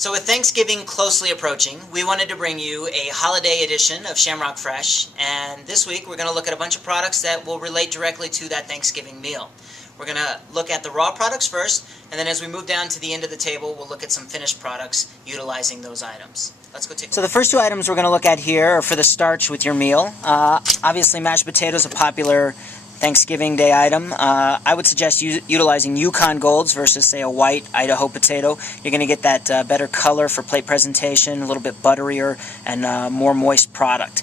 So with Thanksgiving closely approaching, we wanted to bring you a holiday edition of Shamrock Fresh, and this week we're going to look at a bunch of products that will relate directly to that Thanksgiving meal. We're going to look at the raw products first, and then as we move down to the end of the table, we'll look at some finished products utilizing those items. Let's go take a look. So the first two items we're going to look at here are for the starch with your meal. Obviously mashed potatoes are a popular Thanksgiving Day item. I would suggest utilizing Yukon Golds versus, say, a white Idaho potato. You're going to get that better color for plate presentation, a little bit butterier and more moist product.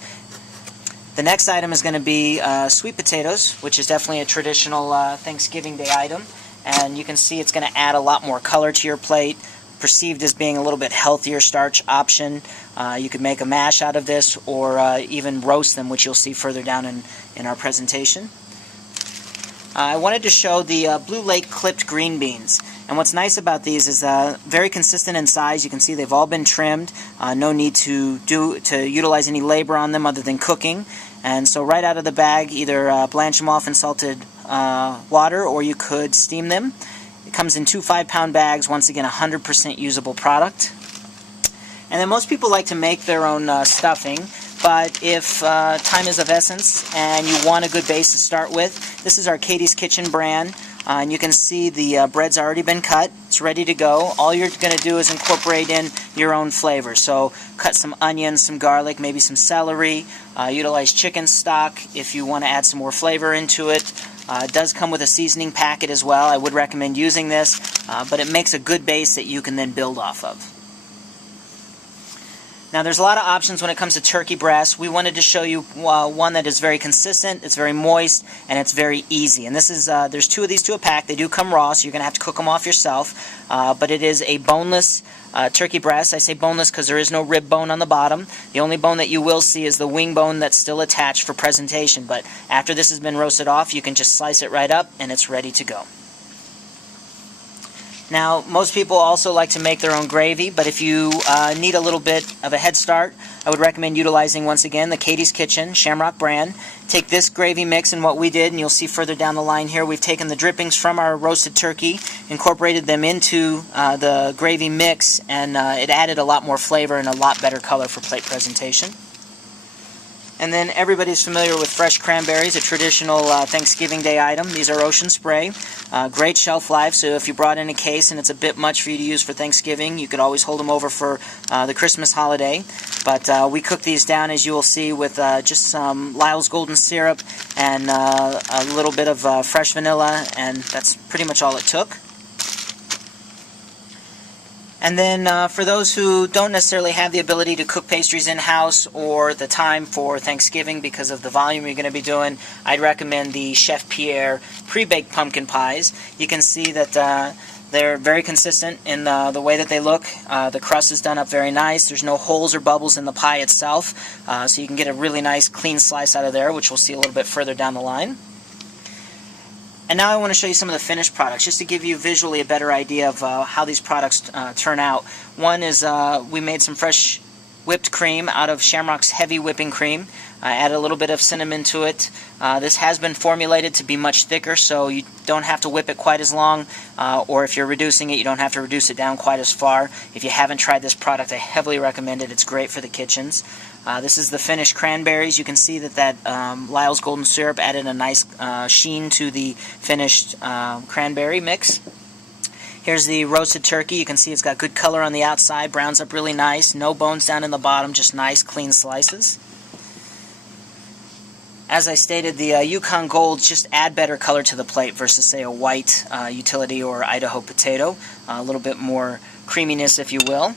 The next item is going to be sweet potatoes, which is definitely a traditional Thanksgiving Day item. And you can see it's going to add a lot more color to your plate, perceived as being a little bit healthier starch option. You could make a mash out of this or even roast them, which you'll see further down in our presentation. I wanted to show the Blue Lake clipped green beans. And what's nice about these is very consistent in size. You can see they've all been trimmed. No need to utilize any labor on them other than cooking. And so right out of the bag, either blanch them off in salted water or you could steam them. It comes in 2 5-pound bags. Once again, 100% usable product. And then most people like to make their own stuffing. But if time is of essence and you want a good base to start with, this is our Katie's Kitchen brand. And you can see the bread's already been cut. It's ready to go. All you're going to do is incorporate in your own flavor. So cut some onions, some garlic, maybe some celery. Utilize chicken stock if you want to add some more flavor into it. It does come with a seasoning packet as well. I would recommend using this, but it makes a good base that you can then build off of. Now there's a lot of options when it comes to turkey breast. We wanted to show you one that is very consistent, it's very moist, and it's very easy. And this is there's 2 of these to a pack. They do come raw, so you're going to have to cook them off yourself. But it is a boneless turkey breast. I say boneless because there is no rib bone on the bottom. The only bone that you will see is the wing bone that's still attached for presentation. But after this has been roasted off, you can just slice it right up and it's ready to go. Now, most people also like to make their own gravy, but if you need a little bit of a head start, I would recommend utilizing, once again, the Katie's Kitchen Shamrock brand. Take this gravy mix and what we did, and you'll see further down the line here, we've taken the drippings from our roasted turkey, incorporated them into the gravy mix, and it added a lot more flavor and a lot better color for plate presentation. And then everybody's familiar with fresh cranberries, a traditional Thanksgiving Day item. These are ocean spray. Great shelf life, so if you brought in a case and it's a bit much for you to use for Thanksgiving, you could always hold them over for the Christmas holiday. But we cook these down, as you will see, with just some Lyle's Golden Syrup and a little bit of fresh vanilla, and that's pretty much all it took. And then for those who don't necessarily have the ability to cook pastries in-house or the time for Thanksgiving because of the volume you're going to be doing, I'd recommend the Chef Pierre pre-baked pumpkin pies. You can see that they're very consistent in the way that they look. The crust is done up very nice. There's no holes or bubbles in the pie itself, so you can get a really nice clean slice out of there, which we'll see a little bit further down the line. And now I want to show you some of the finished products, just to give you visually a better idea of how these products turn out. One is we made some fresh whipped cream out of Shamrock's heavy whipping cream. I added a little bit of cinnamon to it. This has been formulated to be much thicker, so you don't have to whip it quite as long, or if you're reducing it, you don't have to reduce it down quite as far. If you haven't tried this product, I heavily recommend it. It's great for the kitchens. This is the finished cranberries. You can see that Lyle's Golden Syrup added a nice sheen to the finished cranberry mix. Here's the roasted turkey. You can see it's got good color on the outside, browns up really nice, no bones down in the bottom, just nice clean slices. As I stated, the Yukon Golds just add better color to the plate versus, say, a white utility or Idaho potato. A little bit more creaminess, if you will.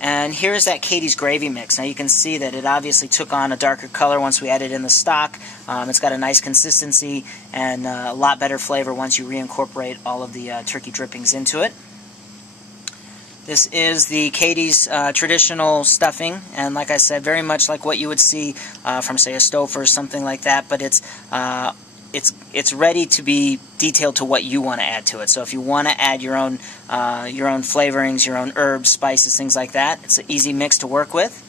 And here's that Katie's gravy mix. Now you can see that it obviously took on a darker color once we added in the stock. It's got a nice consistency and a lot better flavor once you reincorporate all of the turkey drippings into it. This is the Katie's traditional stuffing, and like I said, very much like what you would see from, say, a Stouffer or something like that, but it's ready to be detailed to what you want to add to it. So if you want to add your own flavorings, your own herbs, spices, things like that, it's an easy mix to work with.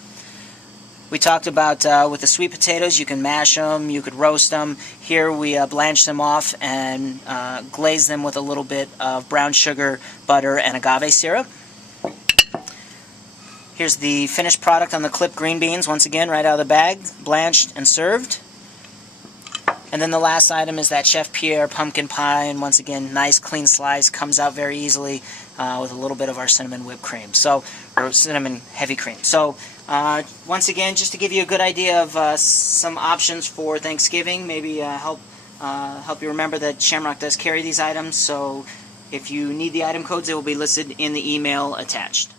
We talked about with the sweet potatoes, you can mash them, you could roast them. Here we blanch them off and glaze them with a little bit of brown sugar, butter, and agave syrup. Here's the finished product on the clipped green beans, once again, right out of the bag, blanched and served. And then the last item is that Chef Pierre pumpkin pie, and once again, nice clean slice, comes out very easily with a little bit of our cinnamon whipped cream, or cinnamon heavy cream. So once again, just to give you a good idea of some options for Thanksgiving, maybe help you remember that Shamrock does carry these items. So if you need the item codes, they will be listed in the email attached.